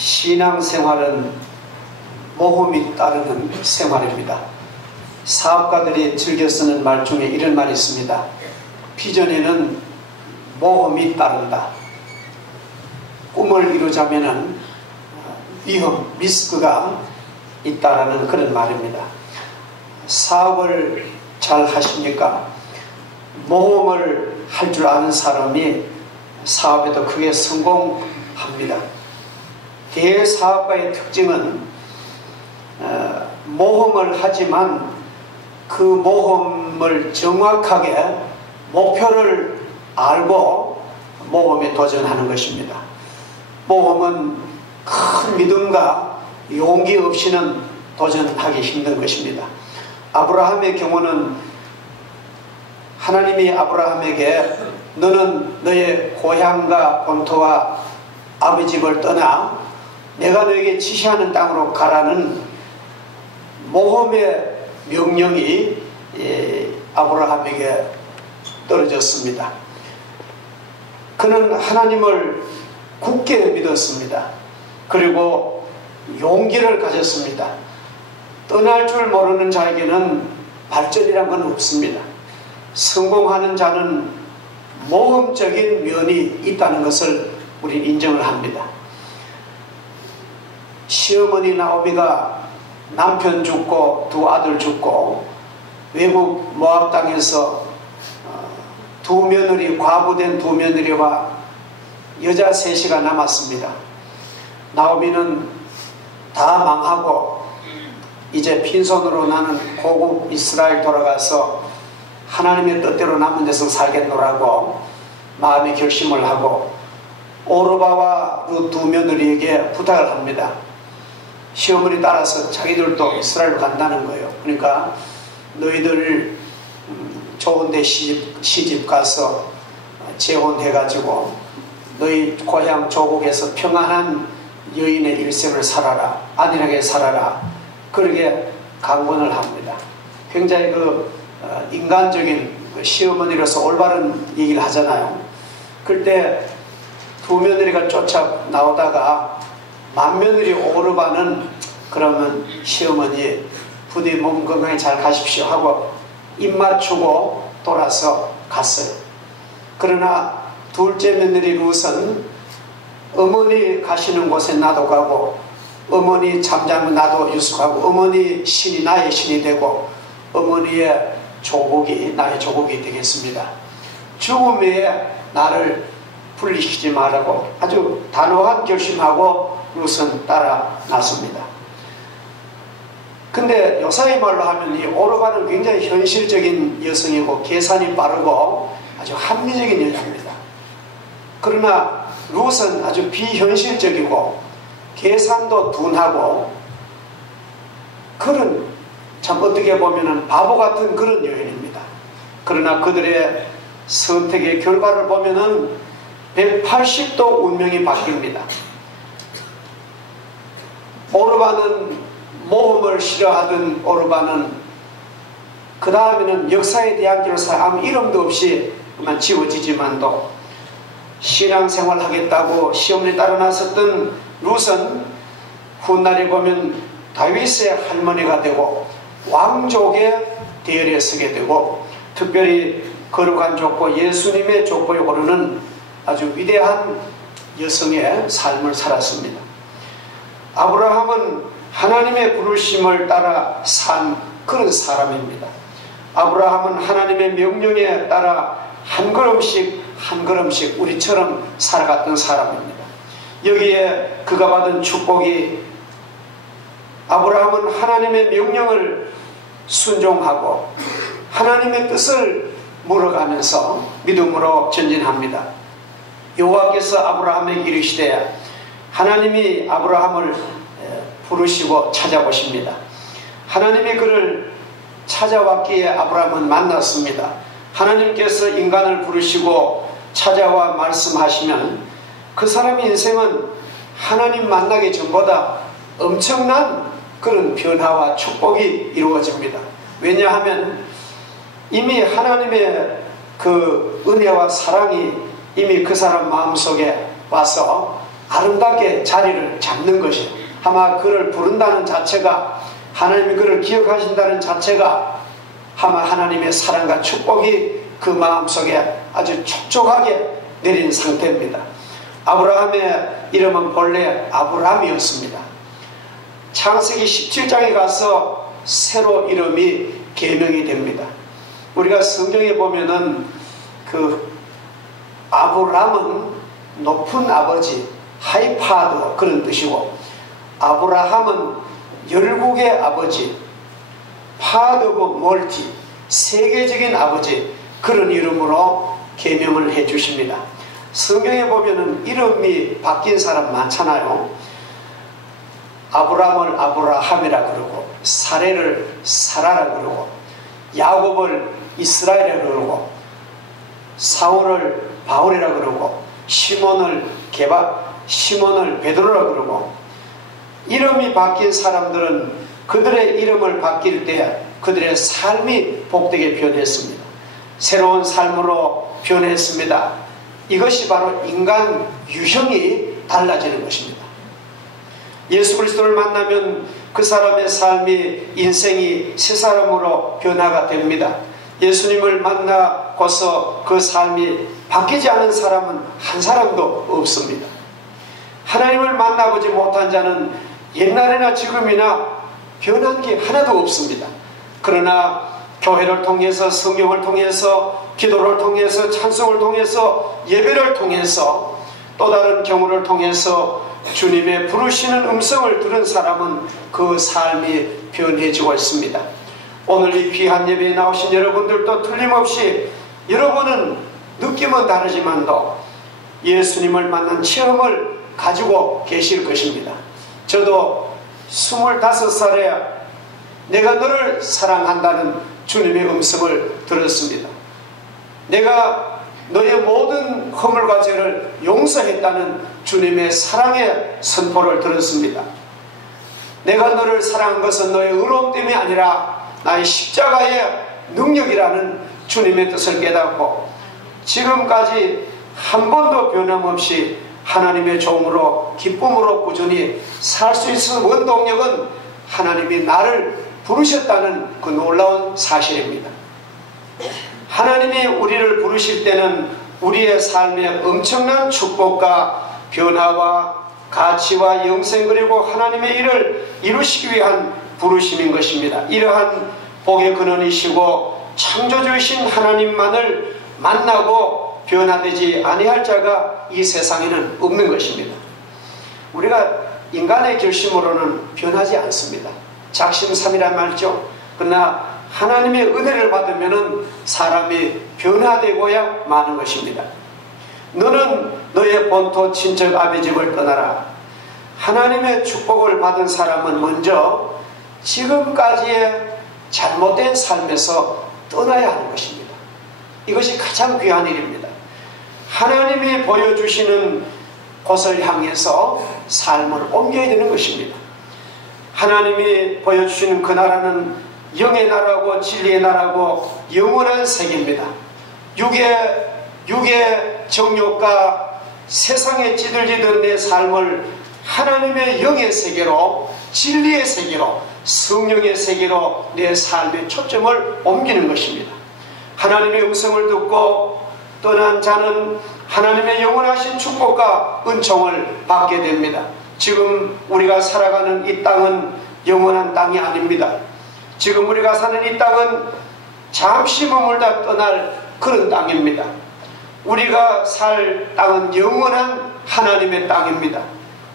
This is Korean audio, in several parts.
신앙생활은 모험이 따르는 생활입니다. 사업가들이 즐겨 쓰는 말 중에 이런 말이 있습니다. 비전에는 모험이 따른다. 꿈을 이루자면은 위험, 리스크가 있다라는 그런 말입니다. 사업을 잘 하십니까? 모험을 할 줄 아는 사람이 사업에도 크게 성공합니다. 대사업가의 특징은 모험을 하지만 그 모험을 정확하게 목표를 알고 모험에 도전하는 것입니다. 모험은 큰 믿음과 용기 없이는 도전하기 힘든 것입니다. 아브라함의 경우는 하나님이 아브라함에게 너는 너의 고향과 본토와 아버지 집을 떠나 내가 너에게 지시하는 땅으로 가라는 모험의 명령이 아브라함에게 떨어졌습니다. 그는 하나님을 굳게 믿었습니다. 그리고 용기를 가졌습니다. 떠날 줄 모르는 자에게는 발전이란 건 없습니다. 성공하는 자는 모험적인 면이 있다는 것을 우리 인정을 합니다. 시어머니 나오미가 남편 죽고 두 아들 죽고 외국 모압 땅에서 두 며느리, 과부된 두 며느리와 여자 셋이가 남았습니다. 나오미는 다 망하고 이제 빈손으로 나는 고국 이스라엘 돌아가서 하나님의 뜻대로 남은 데서 살겠노라고 마음의 결심을 하고 오르바와 그 두 며느리에게 부탁을 합니다. 시어머니 따라서 자기들도 이스라엘로 간다는 거예요. 그러니까 너희들 좋은 데 시집 가서 재혼해가지고 너희 고향 조국에서 평안한 여인의 일생을 살아라, 안일하게 살아라, 그렇게 강권을 합니다. 굉장히 인간적인 시어머니로서 올바른 얘기를 하잖아요. 그때 두 며느리가 쫓아 나오다가 맏며느리 오르바는 그러면 시어머니 부디 몸 건강히 잘 가십시오 하고 입 맞추고 돌아서 갔어요. 그러나 둘째 며느리 룻은 어머니 가시는 곳에 나도 가고 어머니 잠자면 나도 유숙하고 어머니 신이 나의 신이 되고 어머니의 조국이 나의 조국이 되겠습니다. 죽음에 나를 분리시키지 말라고 아주 단호한 결심하고 룻은 따라 나섭니다. 근데 요사이 말로 하면 이 오르바는 굉장히 현실적인 여성이고 계산이 빠르고 아주 합리적인 여자입니다. 그러나 룻은 아주 비현실적이고 계산도 둔하고 그런 참 어떻게 보면 바보 같은 그런 여인입니다. 그러나 그들의 선택의 결과를 보면 180도 운명이 바뀝니다. 오르바는 모험을 싫어하던 오르바는 그 다음에는 역사에 대한 기로서 아무 이름도 없이 그만 지워지지만도 신앙생활 하겠다고 시어머니 따라 나섰던 룻은 훗날에 보면 다윗의 할머니가 되고 왕족의 대열에 서게 되고 특별히 거룩한 족보 예수님의 족보에 오르는 아주 위대한 여성의 삶을 살았습니다. 아브라함은 하나님의 부르심을 따라 산 그런 사람입니다. 아브라함은 하나님의 명령에 따라 한 걸음씩 한 걸음씩 우리처럼 살아갔던 사람입니다. 여기에 그가 받은 축복이 아브라함은 하나님의 명령을 순종하고 하나님의 뜻을 물어가면서 믿음으로 전진합니다. 여호와께서 아브라함에게 이르시되 하나님이 아브라함을 부르시고 찾아보십니다. 하나님이 그를 찾아왔기에 아브라함은 만났습니다. 하나님께서 인간을 부르시고 찾아와 말씀하시면 그 사람의 인생은 하나님 만나기 전보다 엄청난 그런 변화와 축복이 이루어집니다. 왜냐하면 이미 하나님의 그 은혜와 사랑이 이미 그 사람 마음속에 와서 아름답게 자리를 잡는 것이에요. 아마 그를 부른다는 자체가, 하나님이 그를 기억하신다는 자체가 아마 하나님의 사랑과 축복이 그 마음속에 아주 촉촉하게 내린 상태입니다. 아브라함의 이름은 본래 아브람이었습니다. 창세기 17장에 가서 새로 이름이 개명이 됩니다. 우리가 성경에 보면은 그 아브람은 높은 아버지, 하이파드 그런 뜻이고, 아브라함은 열국의 아버지, 파드고 몰티, 세계적인 아버지, 그런 이름으로 개명을 해 주십니다. 성경에 보면은 이름이 바뀐 사람 많잖아요. 아브람을 아브라함이라 그러고, 사레를 사라라 그러고, 야곱을 이스라엘이라 그러고, 사울을 바울이라 그러고, 시몬을 베드로라 그러고, 이름이 바뀐 사람들은 그들의 이름을 바뀔 때 그들의 삶이 복되게 변했습니다. 새로운 삶으로 변했습니다. 이것이 바로 인간 유형이 달라지는 것입니다. 예수 그리스도를 만나면 그 사람의 삶이, 인생이 새 사람으로 변화가 됩니다. 예수님을 만나고서 그 삶이 바뀌지 않은 사람은 한 사람도 없습니다. 하나님을 만나보지 못한 자는 옛날이나 지금이나 변한 게 하나도 없습니다. 그러나 교회를 통해서, 성경을 통해서, 기도를 통해서, 찬송을 통해서, 예배를 통해서, 또 다른 경우를 통해서 주님의 부르시는 음성을 들은 사람은 그 삶이 변해지고 있습니다. 오늘 이 귀한 예배에 나오신 여러분들도 틀림없이 여러분은 느낌은 다르지만도 예수님을 만난 체험을 가지고 계실 것입니다. 저도 25살에 내가 너를 사랑한다는 주님의 음성을 들었습니다. 내가 너의 모든 허물과 죄를 용서했다는 주님의 사랑의 선포를 들었습니다. 내가 너를 사랑한 것은 너의 의로움 때문이 아니라 나의 십자가의 능력이라는 주님의 뜻을 깨닫고, 지금까지 한 번도 변함없이 하나님의 종으로 기쁨으로 꾸준히 살 수 있는 원동력은 하나님이 나를 부르셨다는 그 놀라운 사실입니다. 하나님이 우리를 부르실 때는 우리의 삶에 엄청난 축복과 변화와 가치와 영생, 그리고 하나님의 일을 이루시기 위한 부르심인 것입니다. 이러한 복의 근원이시고 창조주이신 하나님만을 만나고 변화되지 아니할 자가 이 세상에는 없는 것입니다. 우리가 인간의 결심으로는 변하지 않습니다. 작심삼일한 말이죠. 그러나 하나님의 은혜를 받으면 사람이 변화되고야 마는 것입니다. 너는 너의 본토 친척 아비집을 떠나라. 하나님의 축복을 받은 사람은 먼저 지금까지의 잘못된 삶에서 떠나야 하는 것입니다. 이것이 가장 귀한 일입니다. 하나님이 보여주시는 곳을 향해서 삶을 옮겨야 되는 것입니다. 하나님이 보여주시는 그 나라는 영의 나라고 진리의 나라고 영원한 세계입니다. 육의 정욕과 세상에 찌들리던 내 삶을 하나님의 영의 세계로, 진리의 세계로, 성령의 세계로 내 삶의 초점을 옮기는 것입니다. 하나님의 음성을 듣고 떠난 자는 하나님의 영원하신 축복과 은총을 받게 됩니다. 지금 우리가 살아가는 이 땅은 영원한 땅이 아닙니다. 지금 우리가 사는 이 땅은 잠시 머물다 떠날 그런 땅입니다. 우리가 살 땅은 영원한 하나님의 땅입니다.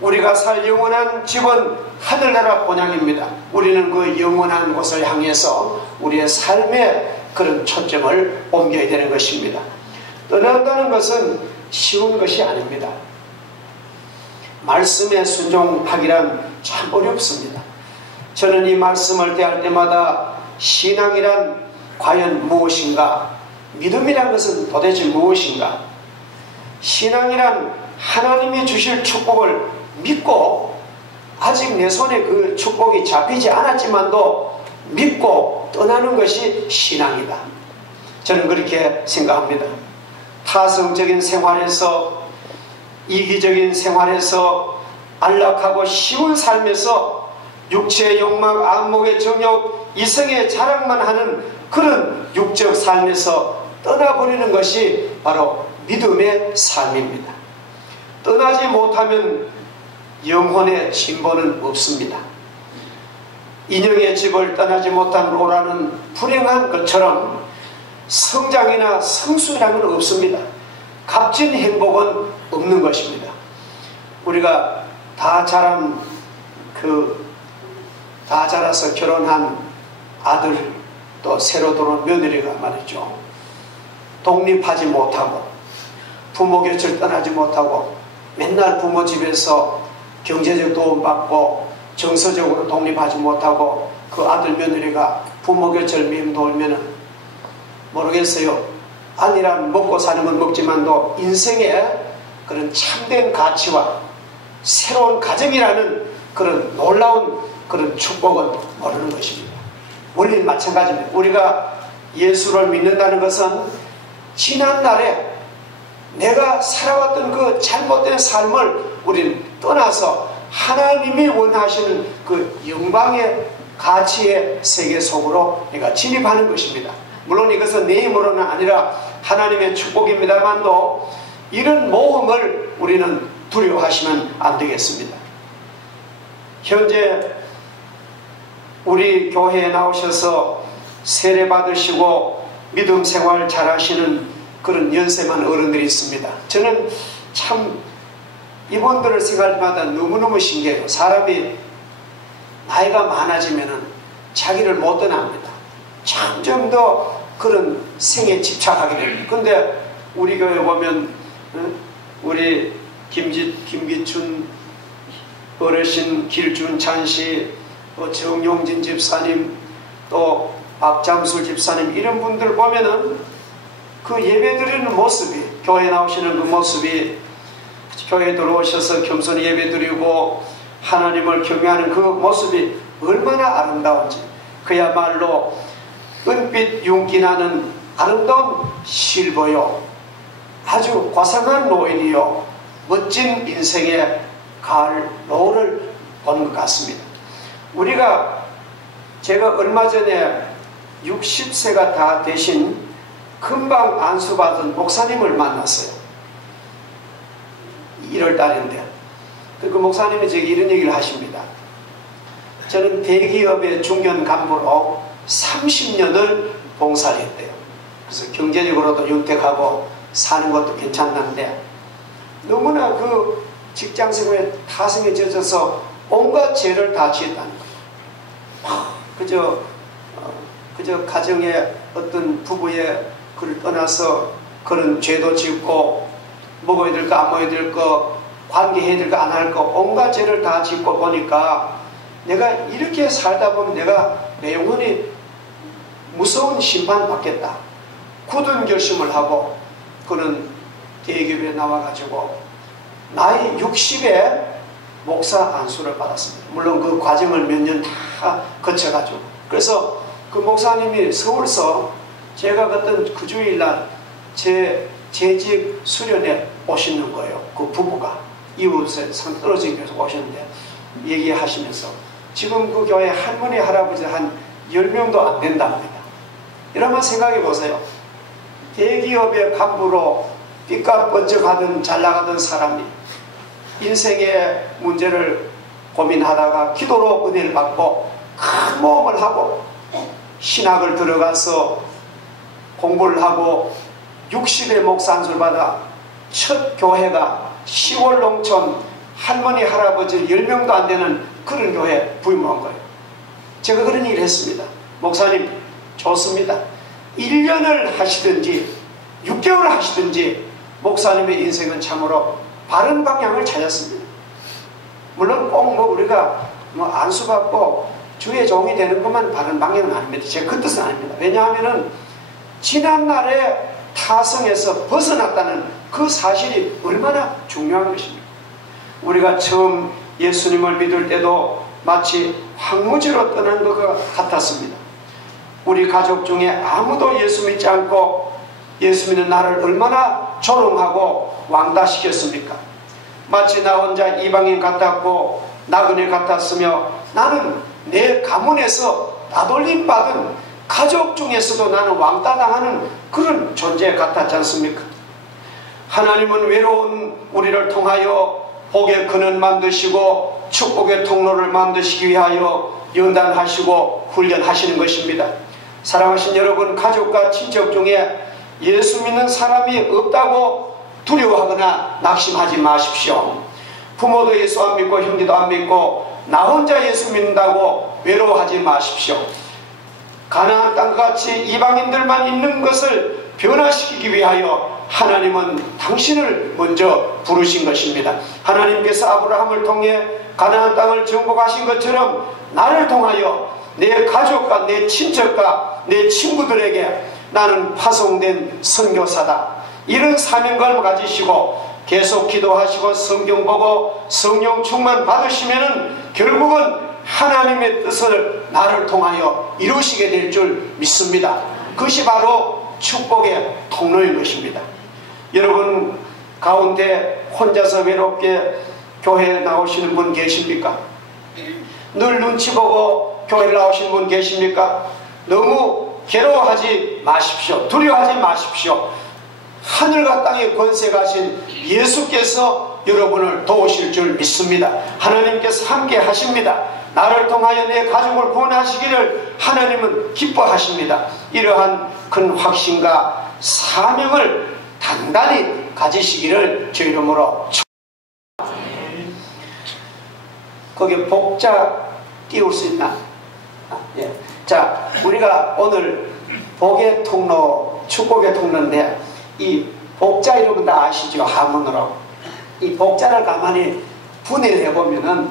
우리가 살 영원한 집은 하늘나라 본향입니다. 우리는 그 영원한 곳을 향해서 우리의 삶의 그런 초점을 옮겨야 되는 것입니다. 떠난다는 것은 쉬운 것이 아닙니다. 말씀에 순종하기란 참 어렵습니다. 저는 이 말씀을 대할 때마다 신앙이란 과연 무엇인가? 믿음이란 것은 도대체 무엇인가? 신앙이란 하나님이 주실 축복을 믿고, 아직 내 손에 그 축복이 잡히지 않았지만도 믿고 떠나는 것이 신앙이다. 저는 그렇게 생각합니다. 타성적인 생활에서 이기적인 생활에서 안락하고 쉬운 삶에서 육체의 욕망, 안목의 정욕, 이성의 자랑만 하는 그런 육적 삶에서 떠나버리는 것이 바로 믿음의 삶입니다. 떠나지 못하면 영혼의 진보는 없습니다. 인형의 집을 떠나지 못한 로라는 불행한 것처럼 성장이나 성숙이라는 건 없습니다. 값진 행복은 없는 것입니다. 우리가 다 자라서 결혼한 아들, 또 새로 들어온 며느리가 말이죠, 독립하지 못하고 부모 곁을 떠나지 못하고 맨날 부모 집에서 경제적 도움받고 정서적으로 독립하지 못하고 그 아들 며느리가 부모 곁을 맴돌면은 모르겠어요. 아니란 먹고 사는 건 먹지만도 인생의 그런 참된 가치와 새로운 가정이라는 그런 놀라운 그런 축복은 모르는 것입니다. 원리는 마찬가지입니다. 우리가 예수를 믿는다는 것은 지난날에 내가 살아왔던 그 잘못된 삶을 우리는 떠나서 하나님이 원하시는 그 영광의 가치의 세계 속으로 내가 진입하는 것입니다. 물론 이것은 내 힘으로는 아니라 하나님의 축복입니다만도 이런 모험을 우리는 두려워하시면 안 되겠습니다. 현재 우리 교회에 나오셔서 세례 받으시고 믿음 생활 잘 하시는 그런 연세만 어른들이 있습니다. 저는 참 이분들을 생각할 때마다 너무너무 신기해요. 사람이 나이가 많아지면은 자기를 못 떠납니다. 점점 더 그런 생에 집착하게 됩니다. 근데 우리 교회 보면 우리 김기춘 어르신, 길준 찬씨, 정용진 집사님, 또 박잠술 집사님, 이런 분들 보면은 그 예배 드리는 모습이, 교회 나오시는 그 모습이, 교회에 들어오셔서 겸손히 예배 드리고 하나님을 경외하는 그 모습이 얼마나 아름다운지, 그야말로 은빛 윤기 나는 아름다운 실버요, 아주 고상한 노인이요, 멋진 인생의 가을 노을을 본 것 같습니다. 제가 얼마 전에 60세가 다 되신 금방 안수받은 목사님을 만났어요. 1월 달인데 그 목사님이 제게 이런 얘기를 하십니다. 저는 대기업의 중견 간부로 30년을 봉사를 했대요. 그래서 경제적으로도 윤택하고 사는 것도 괜찮는데 너무나 그 직장생활에 타성에 젖어서 온갖 죄를 다 지었다는 거예요. 그저 가정의 어떤 부부의 그를 떠나서 그런 죄도 짓고 먹어야 될 거 안 먹어야 될 거, 관계해야 될 거 안 할 거, 온갖 죄를 다 짓고 보니까 내가 이렇게 살다 보면 내가 내 영혼이 무서운 심판 받겠다. 굳은 결심을 하고 그는 대기업에 나와가지고 나이 60에 목사 안수를 받았습니다. 물론 그 과정을 몇 년 다 거쳐가지고. 그래서 그 목사님이 서울서 제가 갔던 그 주일날 제 재직 수련회 오시는 거예요. 그 부부가 이웃에 산 떨어진 곳에서 오셨는데 얘기하시면서 지금 그 교회 할머니 할아버지 한 10명도 안 된답니다. 이러면 생각해 보세요. 대기업의 간부로 삐까 번쩍 하던 잘 나가던 사람이 인생의 문제를 고민하다가 기도로 은혜를 받고 큰 모험을 하고 신학을 들어가서 공부를 하고 60의 목사 안수를 받아 첫 교회가 10월 농촌 할머니 할아버지 10명도 안 되는 그런 교회에 부임한 거예요. 제가 그런 얘기를 했습니다. 목사님 좋습니다. 1년을 하시든지 6개월을 하시든지 목사님의 인생은 참으로 바른 방향을 찾았습니다. 물론 꼭 우리가 안수받고 주의 종이 되는 것만 바른 방향은 아닙니다. 제가 그 뜻은 아닙니다. 왜냐하면 지난날의 타성에서 벗어났다는 그 사실이 얼마나 중요한 것입니다. 우리가 처음 예수님을 믿을 때도 마치 황무지로 떠난 것 같았습니다. 우리 가족 중에 아무도 예수 믿지 않고 예수 믿는 나를 얼마나 조롱하고 왕따시켰습니까? 마치 나 혼자 이방인 같았고 나그네 같았으며 나는 내 가문에서 따돌림 받은 가족 중에서도 나는 왕따당하는 그런 존재 같았지 않습니까? 하나님은 외로운 우리를 통하여 복의 근원 만드시고 축복의 통로를 만드시기 위하여 연단하시고 훈련하시는 것입니다. 사랑하신 여러분, 가족과 친척 중에 예수 믿는 사람이 없다고 두려워하거나 낙심하지 마십시오. 부모도 예수 안 믿고 형제도 안 믿고 나 혼자 예수 믿는다고 외로워하지 마십시오. 가나안 땅같이 이방인들만 있는 것을 변화시키기 위하여 하나님은 당신을 먼저 부르신 것입니다. 하나님께서 아브라함을 통해 가나안 땅을 정복하신 것처럼 나를 통하여 내 가족과 내 친척과 내 친구들에게 나는 파송된 선교사다, 이런 사명감을 가지시고 계속 기도하시고 성경 보고 성령 충만 받으시면은 결국은 하나님의 뜻을 나를 통하여 이루시게 될 줄 믿습니다. 그것이 바로 축복의 통로인 것입니다. 여러분 가운데 혼자서 외롭게 교회에 나오시는 분 계십니까? 늘 눈치 보고 교회에 나오시는 분 계십니까? 너무 괴로워하지 마십시오. 두려워하지 마십시오. 하늘과 땅의 권세 가신 예수께서 여러분을 도우실 줄 믿습니다. 하나님께서 함께 하십니다. 나를 통하여 내 가족을 구원하시기를 하나님은 기뻐하십니다. 이러한 큰 확신과 사명을 단단히 가지시기를 주 이름으로 축복합니다. 거기에 복자 띄울 수 있나? 예. 자, 우리가 오늘 복의 통로, 축복의 통로인데 이 복자 여러분 다 아시죠? 한문으로. 이 복자를 가만히 분해를 해보면은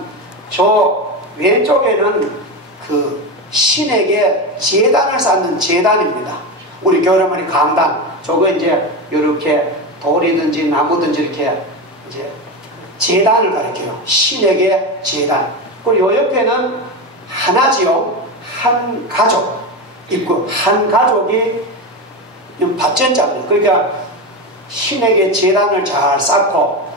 저 왼쪽에는 그 신에게 제단을 쌓는 제단입니다. 우리 교회말이 강단. 저거 이제 이렇게 돌이든지 나무든지 이렇게 이제 제단을 가리켜요. 신에게 제단. 그리고 요 옆에는 하나지요. 한 가족 있고 한 가족이 밭전자입니다. 그러니까 신에게 제단을 잘 쌓고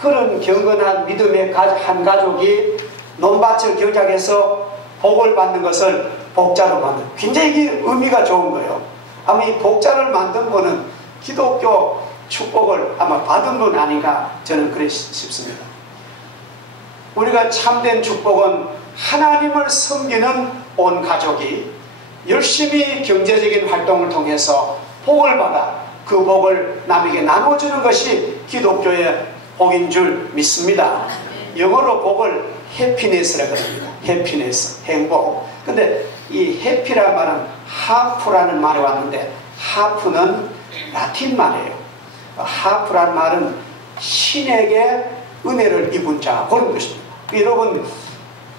그런 경건한 믿음의 한 가족이 논밭을 경작해서 복을 받는 것을 복자로 만든, 굉장히 의미가 좋은 거예요. 아마 이 복자를 만든 분은 기독교 축복을 아마 받은 분 아닌가 저는 그래 싶습니다. 우리가 참된 축복은 하나님을 섬기는 온 가족이 열심히 경제적인 활동을 통해서 복을 받아 그 복을 남에게 나눠주는 것이 기독교의 복인 줄 믿습니다. 영어로 복을 해피네스라고 합니다. 해피네스, 행복. 근데 이 해피라는 말은 하프라는 말이 왔는데 하프는 라틴 말이에요. 하프라는 말은 신에게 은혜를 입은 자, 그런 것입니다. 여러분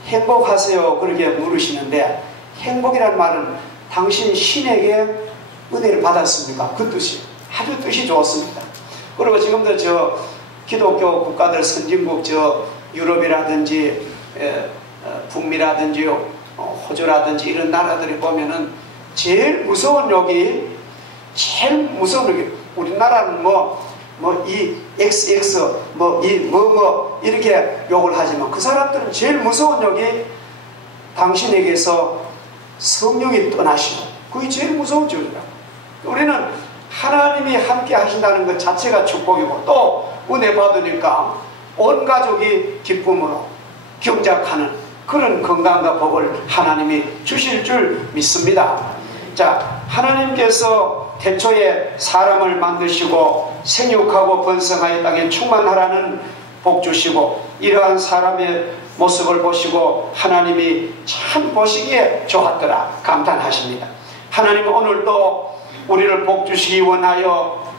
행복하세요 그렇게 물으시는데 행복이라는 말은 당신 신에게 은혜를 받았습니까? 그 뜻이 아주 뜻이 좋습니다. 그리고 지금도 저 기독교 국가들 선진국 저 유럽이라든지 북미라든지 호주라든지 이런 나라들이 보면은 제일 무서운 욕이 우리나라는 이 XX 이렇게 욕을 하지만 그 사람들은 제일 무서운 욕이 당신에게서 성령이 떠나시고, 그게 제일 무서운 죄입니다. 우리는 하나님이 함께 하신다는 것 자체가 축복이고 또 은혜 받으니까 온 가족이 기쁨으로 경작하는 그런 건강과 복을 하나님이 주실 줄 믿습니다. 자, 하나님께서 태초에 사람을 만드시고 생육하고 번성하여 땅에 충만하라는 복 주시고 이러한 사람의 모습을 보시고 하나님이 참 보시기에 좋았더라 감탄하십니다. 하나님은 오늘도 우리를 복 주시기 원하여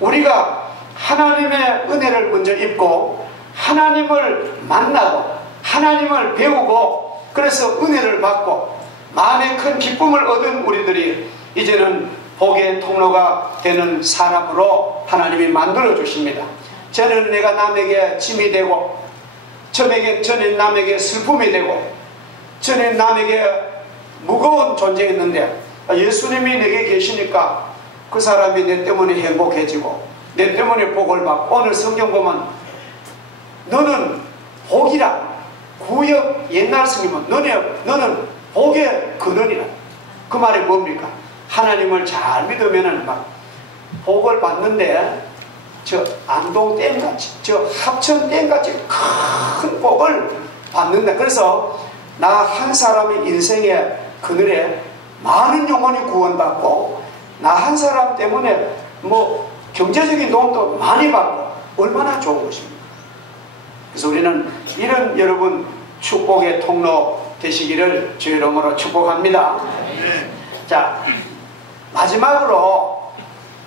우리가 하나님의 은혜를 먼저 입고 하나님을 만나고 하나님을 배우고 그래서 은혜를 받고 마음에 큰 기쁨을 얻은 우리들이 이제는 복의 통로가 되는 사람으로 하나님이 만들어 주십니다. 저는 내가 남에게 짐이 되고 저는 남에게 슬픔이 되고 저는 남에게 무거운 존재였는데 예수님이 내게 계시니까 그 사람이 내 때문에 행복해지고 내 때문에 복을 받고, 오늘 성경 보면 너는 복이라, 구역 옛날 성경은 너는 복의 근원이라. 그 말이 뭡니까? 하나님을 잘 믿으면은 막 복을 받는데 저 안동댐같이, 저 합천댐같이 큰 복을 받는다. 그래서 나 한 사람의 인생의 그늘에 많은 영혼이 구원받고, 나 한 사람 때문에 뭐 경제적인 도움도 많이 받고, 얼마나 좋은 것입니까? 그래서 우리는 이런 여러분 축복의 통로 되시기를 주의 이름으로 축복합니다. 자, 마지막으로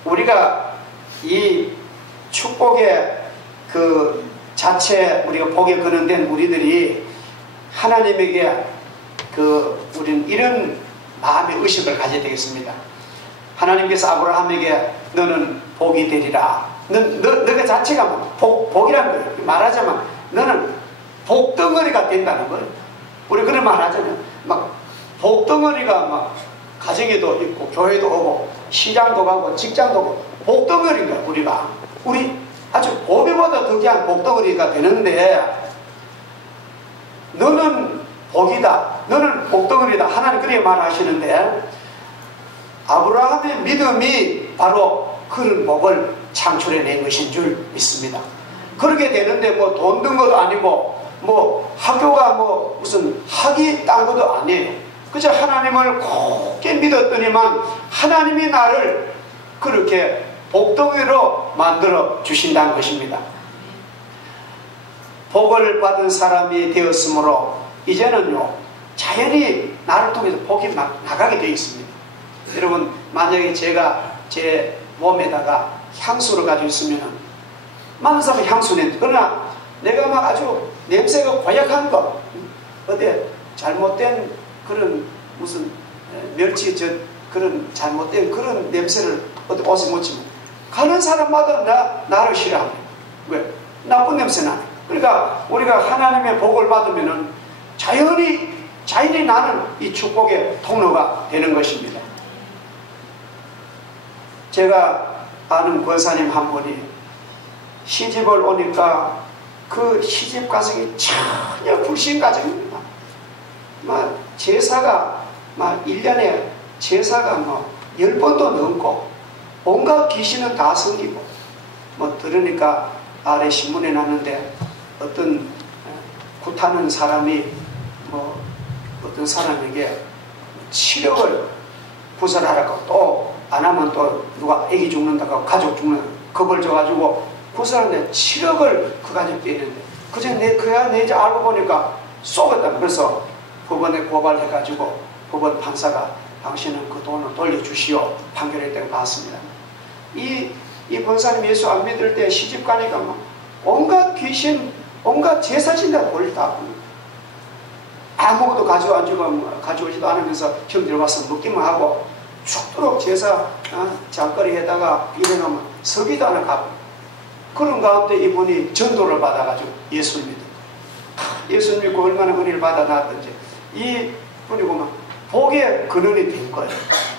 우리가 이 축복의 그 자체, 우리가 복에 근원된 우리들이 하나님에게 우리는 이런 마음의 의식을 가져야 되겠습니다. 하나님께서 아브라함에게 너는 복이 되리라. 너가 자체가 복이라는 거예요. 말하자면 너는 복덩어리가 된다는 거예요. 우리 그런 말 하잖아요. 막 복덩어리가 막 가정에도 있고 교회도 오고 시장도 가고 직장도 오고 복덩어리인 거야. 우리 아주 보배보다 더 귀한 복덩어리가 되는데, 너는 복이다, 너는 복덩어리다, 하나님 그렇게 말하시는데, 아브라함의 믿음이 바로 그런 복을 창출해낸 것인 줄 믿습니다. 그렇게 되는데 뭐 돈 든 것도 아니고 뭐 학교가 뭐 무슨 학위 딴 것도 아니에요. 그저 하나님을 굳게 믿었더니만 하나님이 나를 그렇게 복덩이로 만들어 주신다는 것입니다. 복을 받은 사람이 되었으므로 이제는요, 자연히 나를 통해서 복이 나가게 되어 있습니다. 여러분, 만약에 제가 제 몸에다가 향수를 가지고 있으면 많은 사람이 향수 냄새, 그러나 내가 막 아주 냄새가 고약한 거, 어디 잘못된 그런 무슨 멸치 그런 잘못된 그런 냄새를 어디 옷에 묻히면 가는 사람마다 나를 싫어합니다. 왜? 나쁜 냄새 나네. 그러니까 우리가 하나님의 복을 받으면은 자연히 나는 이 축복의 통로가 되는 것입니다. 제가 아는 권사님 한 분이 시집을 오니까 그 시집 가정이 전혀 불신 가정입니다. 막 제사가 막 1년에 제사가 뭐 10번도 넘고 온갖 귀신은 다 생기고, 뭐 들으니까 아래 신문에 났는데 어떤 굿하는 사람이 뭐 어떤 사람에게 7억을 구설하라고, 또 안 하면 또 누가 애기 죽는다고 가족 죽는다고 겁을 줘가지고 구설하는데 7억을 그 가족이 있는데, 그저 내 이제 알고 보니까 쏘겠다. 그래서 법원에 고발해가지고 법원 판사가 당신은 그 돈을 돌려주시오 판결했다고 봤습니다. 이 권사님 예수 안 믿을 때 시집 가니까 막 온갖 귀신, 온갖 제사 진다 볼일 다 합니다. 아무것도 가져오지도 않으면서 형들 와서 먹기만 하고 죽도록 제사 장거리에다가 이래놓으면 서기도 않아 가고, 그런 가운데 이분이 전도를 받아가지고 예수를 믿은 거예요. 예수를 믿고 얼마나 은혜를 받아 놨던지 이 분이 보면 복의 근원이 된 거예요.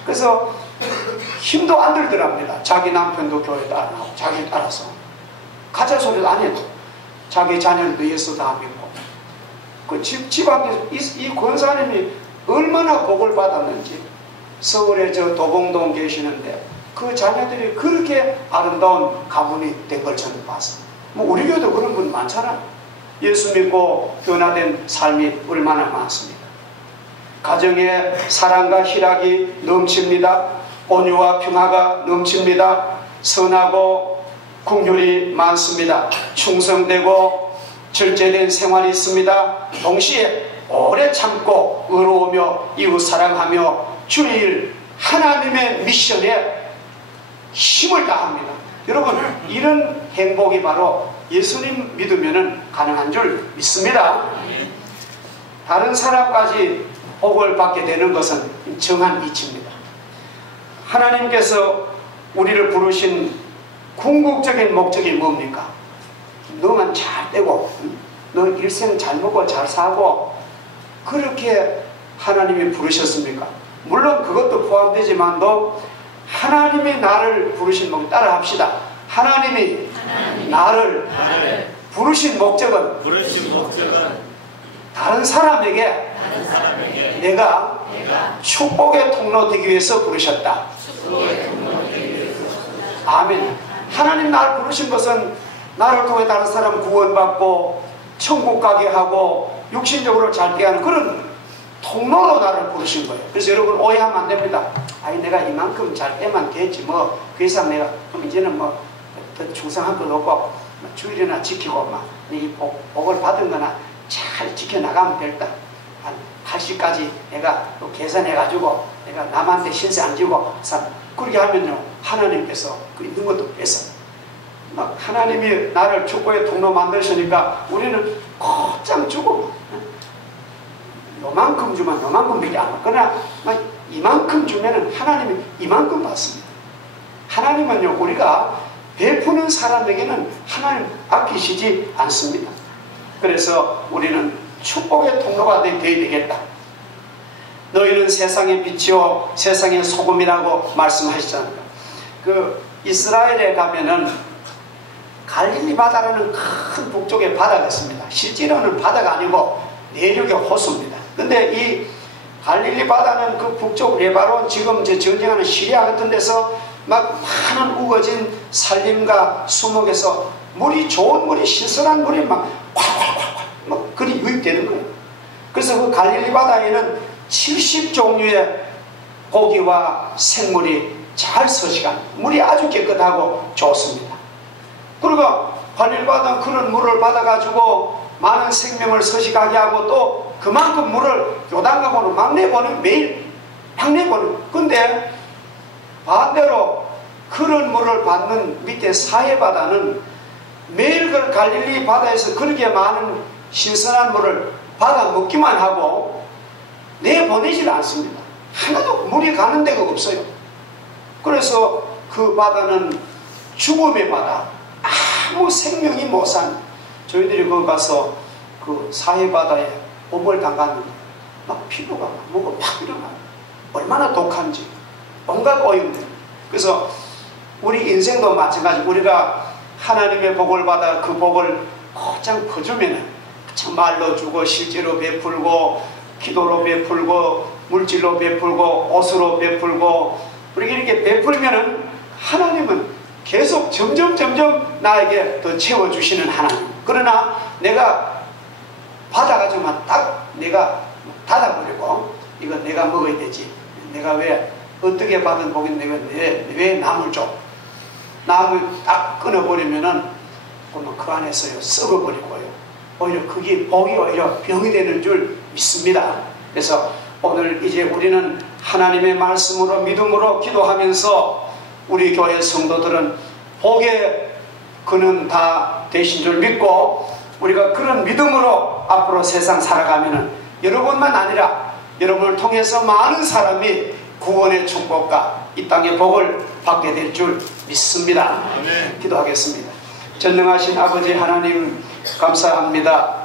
그래서 힘도 안 들더랍니다. 자기 남편도 교회도 안 하고 자기 따라서 가짜 소리도 안 해도 자기 자녀도 예수 다 믿고, 그 집안에서 이 권사님이 얼마나 복을 받았는지, 서울에 저 도봉동 계시는데 그 자녀들이 그렇게 아름다운 가문이 된 걸 저는 봤습니다. 뭐 우리 교회도 그런 분 많잖아요. 예수 믿고 변화된 삶이 얼마나 많습니다. 가정에 사랑과 희락이 넘칩니다. 온유와 평화가 넘칩니다. 선하고 긍휼이 많습니다. 충성되고 절제된 생활이 있습니다. 동시에 오래 참고 의로우며 이웃 사랑하며 주의 일 하나님의 미션에 힘을 다합니다. 여러분, 이런 행복이 바로 예수님 믿으면 가능한 줄 믿습니다. 다른 사람까지 복을 받게 되는 것은 정한 이치입니다. 하나님께서 우리를 부르신 궁극적인 목적이 뭡니까? 너만 잘 되고 너 일생 잘 먹고 잘 사고, 그렇게 하나님이 부르셨습니까? 물론 그것도 포함되지만도 하나님이 나를 부르신 목 따라 합시다. 하나님이 나를 부르신 목적은 다른 사람에게 내가 축복의 통로 되기 위해서 부르셨다. 아멘. 하나님 나를 부르신 것은 나를 통해 다른 사람 구원받고 천국 가게 하고 육신적으로 잘 되게 하는 그런 통로로 나를 부르신 거예요. 그래서 여러분 오해하면 안 됩니다. 아니 내가 이만큼 잘 되면 되지 뭐 그 이상 내가 그럼 이제는 뭐 충성한 것도 없고 주일이나 지키고 막 이 복을 받은 거나 잘 지켜나가면 될다. 한 80까지 내가 또 계산해가지고 내가 남한테 신세 안 지고 그렇게 하면요 하나님께서 그 있는 것도 뺏어 막 하나님이 나를 축복의 통로 만드시니까 우리는 곧장 주고 요만큼 주면 요만큼밖에 안 와. 그러나 이만큼 주면은 하나님이 이만큼 받습니다. 하나님은요 우리가 베푸는 사람에게는 하나님 아끼시지 않습니다. 그래서 우리는 축복의 통로가 되어야 되겠다. 너희는 세상의 빛이요 세상의 소금이라고 말씀하시잖아요. 그 이스라엘에 가면은 갈릴리 바다라는 큰 북쪽의 바다가 있습니다. 실제로는 바다가 아니고 내륙의 호수입니다. 근데 이 갈릴리 바다는 그 북쪽 레바논 지금 이제 전쟁하는 시리아 같은 데서 막 많은 우거진 산림과 수목에서 물이 좋은 물이 신선한 물이 막 콸콸콸콸 막 그리 유입되는 거예요. 그래서 그 갈릴리 바다에는 70종류의 고기와 생물이 잘 서식합니다. 물이 아주 깨끗하고 좋습니다. 그리고 갈릴리 바다는 그런 물을 받아가지고 많은 생명을 서식하게 하고 또 그만큼 물을 요단강으로 막 내보는 매일 막 내보는. 근데 반대로 그런 물을 받는 밑에 사해바다는 매일 그 갈릴리 바다에서 그렇게 많은 신선한 물을 받아 먹기만 하고 내보내질 않습니다. 하나도 물이 가는 데가 없어요. 그래서 그 바다는 죽음의 바다, 아무 생명이 못 산. 저희들이 거기 가서 그 사해바다에 몸을 담갔는데 막 피부가 막 뭐가 팍 일어나요. 얼마나 독한지 온갖 오염들. 그래서 우리 인생도 마찬가지. 우리가 하나님의 복을 받아 그 복을 곧장 퍼주면 말로 주고 실제로 베풀고 기도로 베풀고 물질로 베풀고 옷으로 베풀고 우리가 이렇게 베풀면은 하나님은 계속 점점 나에게 더 채워주시는 하나님. 그러나 내가 받아가지고만 딱 내가 닫아버리고 이거 내가 먹어야 되지. 내가 왜 어떻게 받은 복인데 왜 남을 줘? 남을 딱 끊어버리면은 그러면 그 안에서요 썩어버리고요. 오히려 그게 복이 오히려 병이 되는 줄 믿습니다. 그래서 오늘 이제 우리는 하나님의 말씀으로 믿음으로 기도하면서 우리 교회 성도들은 복의 그는 다 되신 줄 믿고 우리가 그런 믿음으로 앞으로 세상 살아가면은 여러분만 아니라 여러분을 통해서 많은 사람이 구원의 축복과 이 땅의 복을 받게 될 줄 믿습니다. 아멘. 기도하겠습니다. 전능하신 아버지 하나님 감사합니다.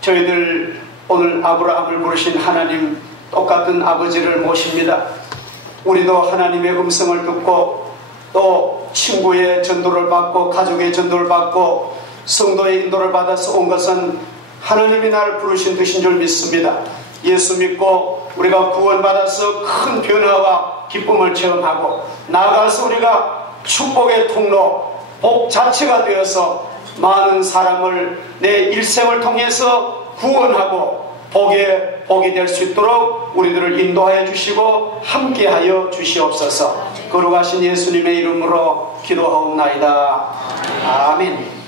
저희들 오늘 아브라함을 부르신 하나님 똑같은 아버지를 모십니다. 우리도 하나님의 음성을 듣고 또 친구의 전도를 받고 가족의 전도를 받고 성도의 인도를 받아서 온 것은 하나님이 나를 부르신 뜻인 줄 믿습니다. 예수 믿고 우리가 구원받아서 큰 변화와 기쁨을 체험하고 나아가서 우리가 축복의 통로 복 자체가 되어서 많은 사람을 내 일생을 통해서 구원하고 복이 될 수 있도록 우리들을 인도하여 주시고 함께하여 주시옵소서. 거룩하신 예수님의 이름으로 기도하옵나이다. 아멘.